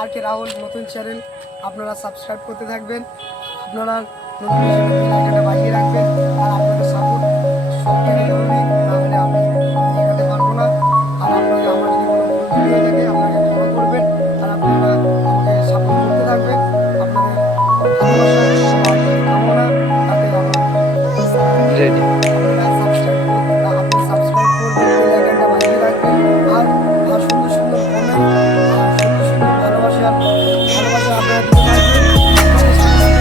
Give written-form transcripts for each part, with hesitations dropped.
আর কে রাহুল নতুন চ্যানেল, আপনারা সাবস্ক্রাইব করতে থাকবেন, আপনারা নোটিফিকেশন বেল আইকনটা বাজিয়ে রাখবেন। আর আপনাদের সাপোর্ট সব থেকে জরুরি, না হলে আমি এগোতে পারবো না। আর আপনাদের আমার যদি কোনো ভুল ত্রুটি হয়ে থাকে আপনাকে ক্ষমা করবেন। আর আপনারা আমাকে সাপোর্ট করতে থাকবেন। আপনাদের ভালোবাসা কামনা তাতে আমার রেডি। আপনারা সাবস্ক্রাইব করবেন, বেল আইকনটা বাজিয়ে রাখবেন। আর সুন্দর সুন্দর কমেন্ট আর সুন্দর সুন্দর ভালোবাসা আপনারা দিতে থাকবেন। আপনাদের সাথে সাথে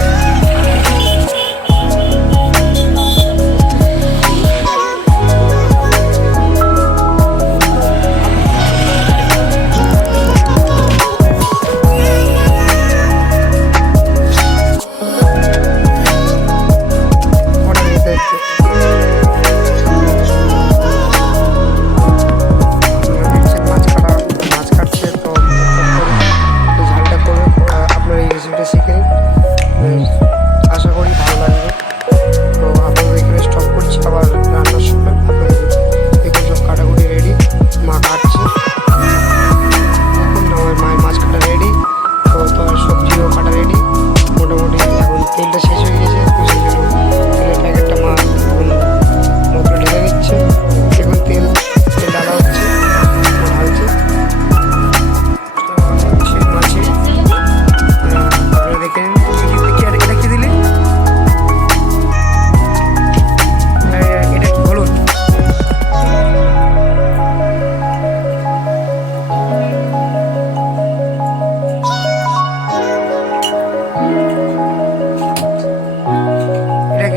অর্ডার দিতে হচ্ছে। মাছ কাটছে তো ঝালটা করে আপনারা এই রেসিপিটা শিখে আশা করি ভালো লাগবে। তো আপনাদের এখানে স্টপ করছি, আবার রান্নার সময় আপনাদের দেখুন সব কাটাকুটি রেডি, মা কাটছে। এখন আমার মায়ের মাছ কাটা রেডি, তো তোমার সবজিও কাটা রেডি মোটামুটি। এখন তেলটা শেষ হয়ে গেছে, তো সেই জন্য তেলের প্যাকেটটা মা এখন মতো ঢেলে নিচ্ছে। এখন তেল ঢালা হচ্ছে, ঢালছে মাছে। আপনারা দেখে নিন এটা কি দিলি, এটা কি হলুদ। এটা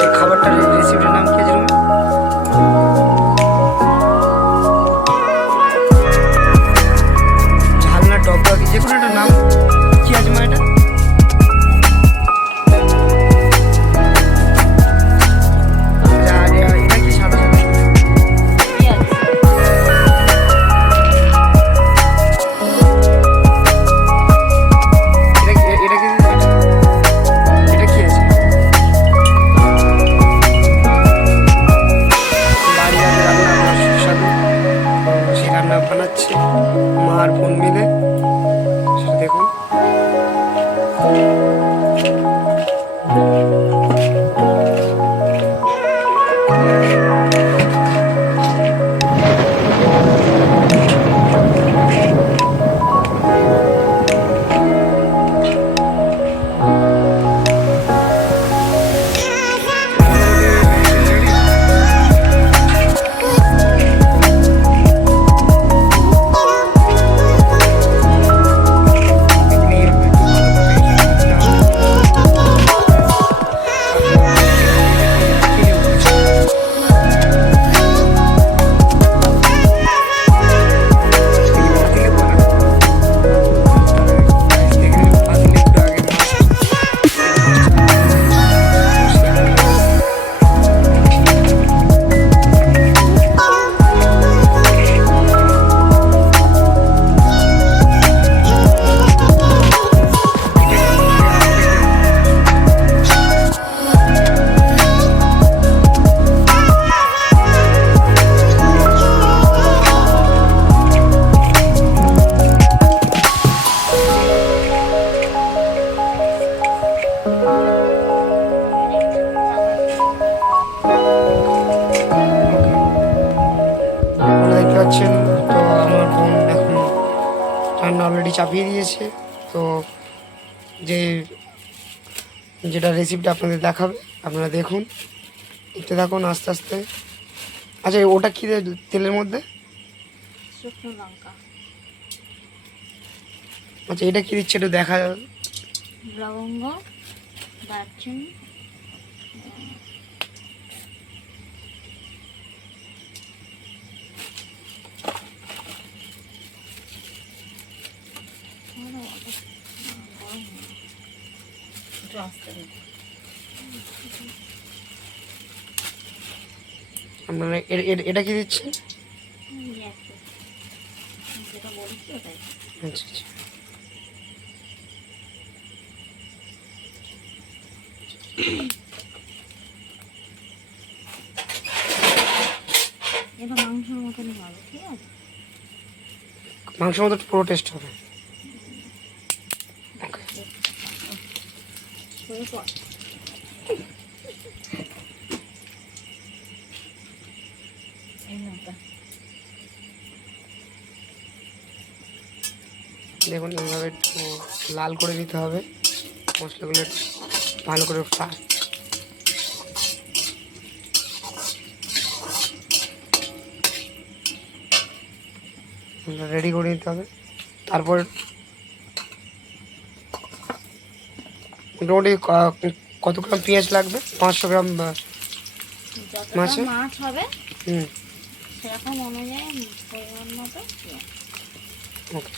কি খাবারটার রেসিপিটার নাম কি ছিল? ঝাল না টক বা যে কোনো একটা নাম কি আছে মা? এটা এটা কি সাদা সাদা এটা কি এটা কি আছে? বাড়ি রাতে রান্না আমার সুস্বাদু, তো সেই রান্না বানাচ্ছে মা আর বোন মিলে, সেটা দেখুন। দেখতে পাচ্ছেন তো আমার বোন এখন রান্না অলরেডি চাপিয়ে দিয়েছে। তো যেটা রেসিপিটা আপনাদের দেখাবে আপনারা দেখুন, দেখতে থাকুন আস্তে আস্তে। আচ্ছা ওটা কী তেলের মধ্যে? শুকনো লঙ্কা। আচ্ছা এটা কী দিচ্ছে একটু দেখা যাবে? লবঙ্গ, দারচিনি, আপনারা এটা কি দিচ্ছেন? যেটা বলছি ওটাই। আচ্ছা আচ্ছা মাংসের মতো পুরো টেস্ট হবে। ওকে, হয়ে পর এই লঙ্কা দেখুন এইভাবে একটু লাল করে নিতে হবে, মশলাগুলো একটু ভালো করে ফ্রাই। রেডি করে নিতে হবে। তারপর মোটামুটি কত গ্রাম পেঁয়াজ লাগবে? 500 গ্রাম যতটা মাছে? মাছ হবে হুম, সেরকম অনুযায়ী পরিমাণ মতো পেঁয়াজ। ওকে।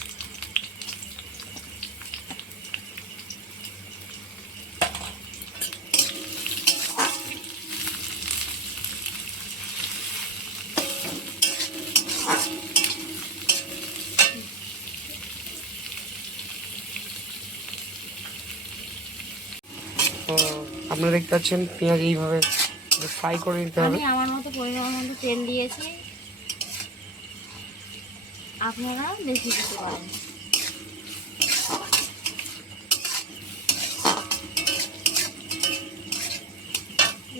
তো আপনারা দেখতে পাচ্ছেন পেঁয়াজ এইভাবে ফ্রাই করে নিতে হবে। আমি আমার মতো পরিমাণ মতো তেল দিয়েছি, আপনারা বেশি দিতে পারেন।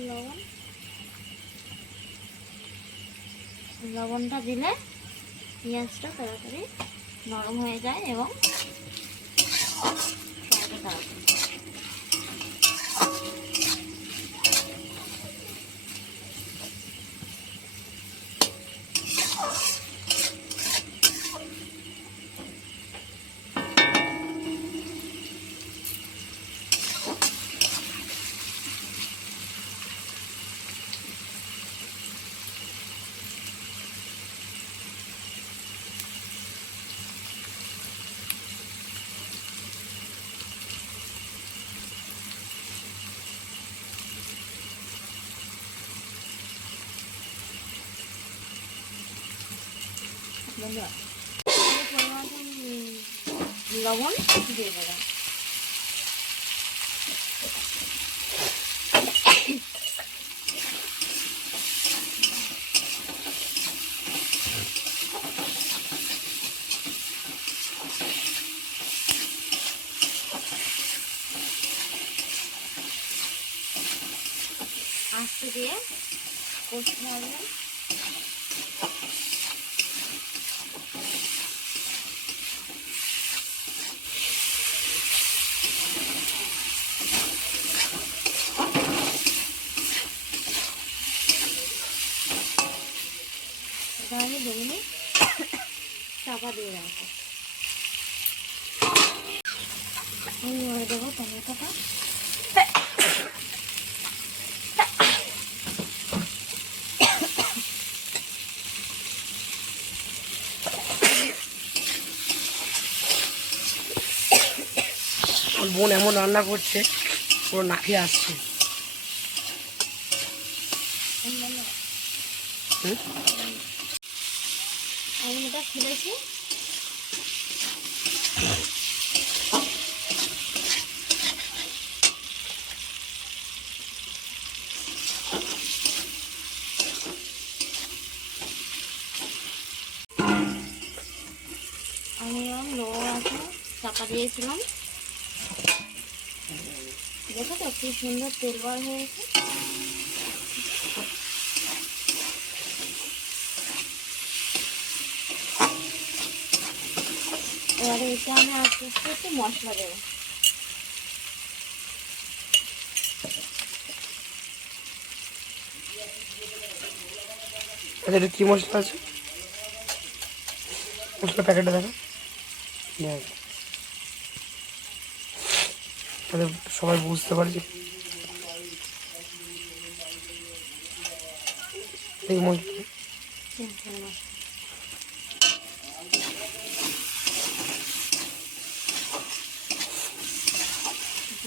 লবণ, লবণটা দিলে পেঁয়াজটা তাড়াতাড়ি নরম হয়ে যায় এবং ফ্রাইটা তাড়াতাড়ি। বন্ধুরা, পরিমাণ লবণ দিয়ে দেবেন। আস্তে দিয়ে কষতে হবে। এটা আমি 2 মিনিট চাপা দিয়ে রাখবো। আমি হয়ে দেবো টমেটোটা। আমার বোন এমন রান্না করছে পুরো নাকে আসছে। হুম, আমি এটা খুলেছি। আমি এরকম লো আছে চাপা দিয়েছিলাম, দেখো তো কি সুন্দর তেল বার হয়েছে। এবারে এটা আমি আস্তে আস্তে একটু মশলা দেবো। আচ্ছা, এটা কী মশলা আছে? মশলা প্যাকেটটা দেখো। দেখ, তাহলে সবাই বুঝতে পারছে এই মশলা। সিম্পল মশলা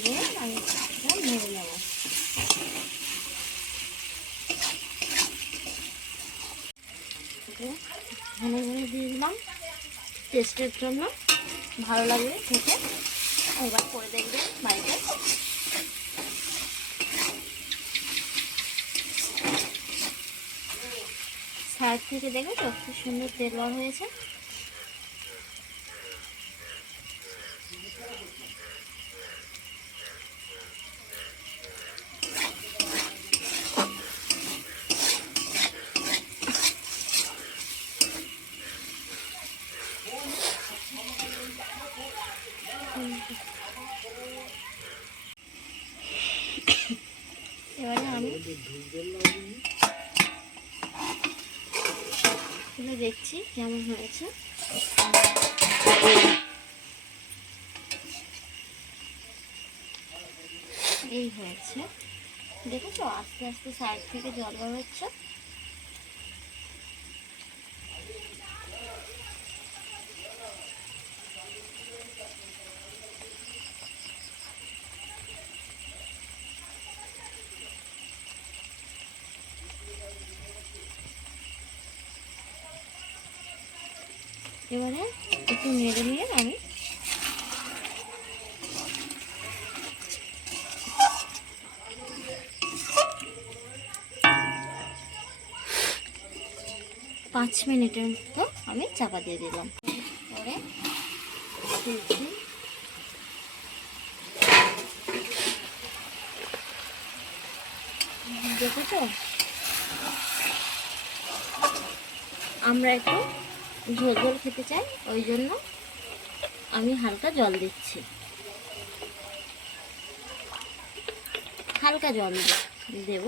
দিয়ে আমি এটা নেড়ে নেবো। ধনে ধনে দিয়ে দিলাম টেস্টের জন্য, ভালো লাগবে খেতে। একবার করে দেখবেন বাড়িতে। সাইড থেকে দেখবে তো কি সুন্দর তেল বার হয়েছে। এবারে আমি তুলে দেখছি কেমন হয়েছে। এই হয়েছে, দেখেছো আস্তে আস্তে সাইড থেকে জল বার হচ্ছে। এবারে একটু নেড়ে নিয়ে আমি পাঁচ মিনিটের মতো আমি চাপা দিয়ে দিলাম। পরে দেখেছো আমরা একটু ঝোল ঝোল খেতে চাই, ওই জন্য আমি হালকা জল দিচ্ছি, হালকা জল দেব।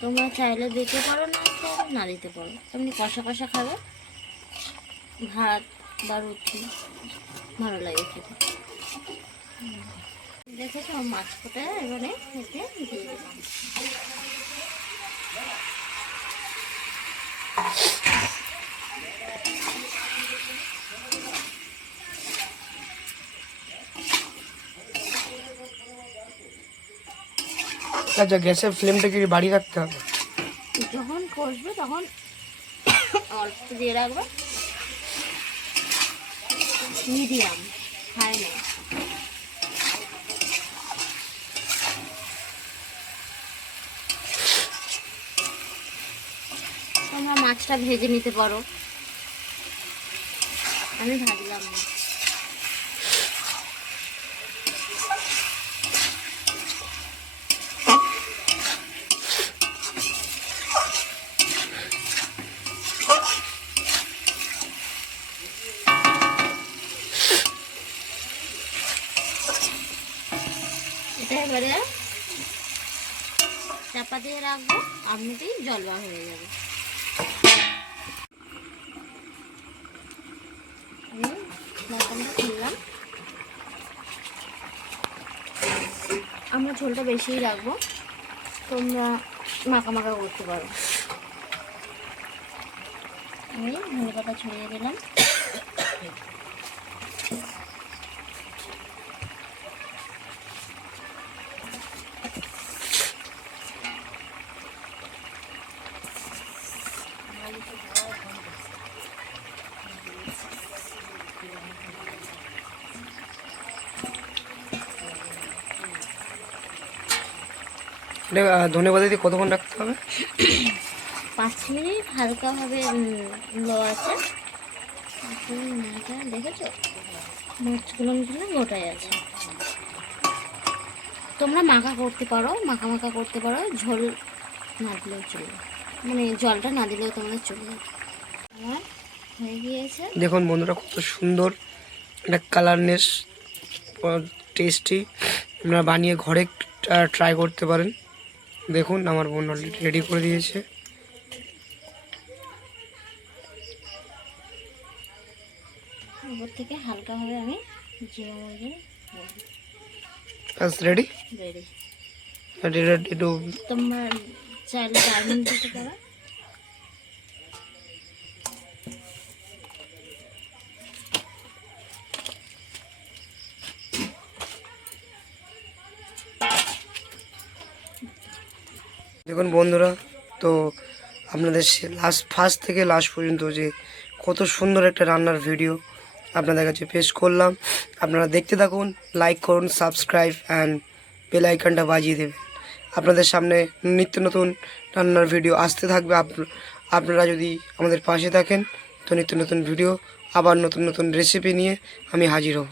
তোমরা চাইলে দিতে পারো, না দিতে পারো, এমনি কষা কষা খাবে, ভাত বা রুটি ভালো লাগে খেতে। দেখেছো মাছ কোটা এবারে এতে দিয়ে দিলাম। আচ্ছা, গ্যাসের ফ্লেমটা কি বাড়িয়ে রাখতে হবে? যখন কষবে তখন অল্প দিয়ে রাখবে, মিডিয়াম, হাই না। তোমরা মাছটা ভেজে নিতে পারো, আমি ভাজলাম না। এটা এবারে চাপা দিয়ে রাখবো, এমনিতেই জল বার হয়ে যাবে। আমি ঢাকনাটা খুললাম। আমরা ঝোলটা বেশিই রাখবো, তোমরা মাখা মাখা করতে পারো। আমি ধনে পাতা ছড়িয়ে দিলাম। ধন্যবাদ দিদি, কতক্ষণ রাখতে হবে? 5 মিনিট হালকাভাবে লো আছে। দেখেছো মাছগুলো গোটাই আছে। তোমরা মাখা করতে পারো, মাখা মাখা করতে পারো, ঝোল না দিলেও চলবে, মানে জলটা না দিলেও তোমরা চলবে। আমার হয়ে গিয়েছে। দেখুন বন্ধুরা, কত সুন্দর একটা কালারনেস, টেস্টি। আপনারা বানিয়ে ঘরে ট্রাই করতে পারেন। দেখুন আমার বোন অলরেডি রেডি করে দিয়েছে। উপর থেকে হালকাভাবে আমি জিরা মরিচ ready ready. Ready ready to. তোমরা চাইলে ডায়মন্ড দিতে পারো। দেখুন বন্ধুরা, তো আপনাদের ফার্স্ট থেকে লাস্ট পর্যন্ত যে কত সুন্দর একটা রান্নার ভিডিও আপনাদের কাছে পেশ করলাম। আপনারা দেখতে থাকুন, লাইক করুন, সাবস্ক্রাইব অ্যান্ড বেল আইকনটা বাজিয়ে দেবেন। আপনাদের সামনে নিত্য নতুন রান্নার ভিডিও আসতে থাকবে। আপনারা যদি আমাদের পাশে থাকেন তো নিত্য নতুন ভিডিও, আবার নতুন নতুন রেসিপি নিয়ে আমি হাজির হব।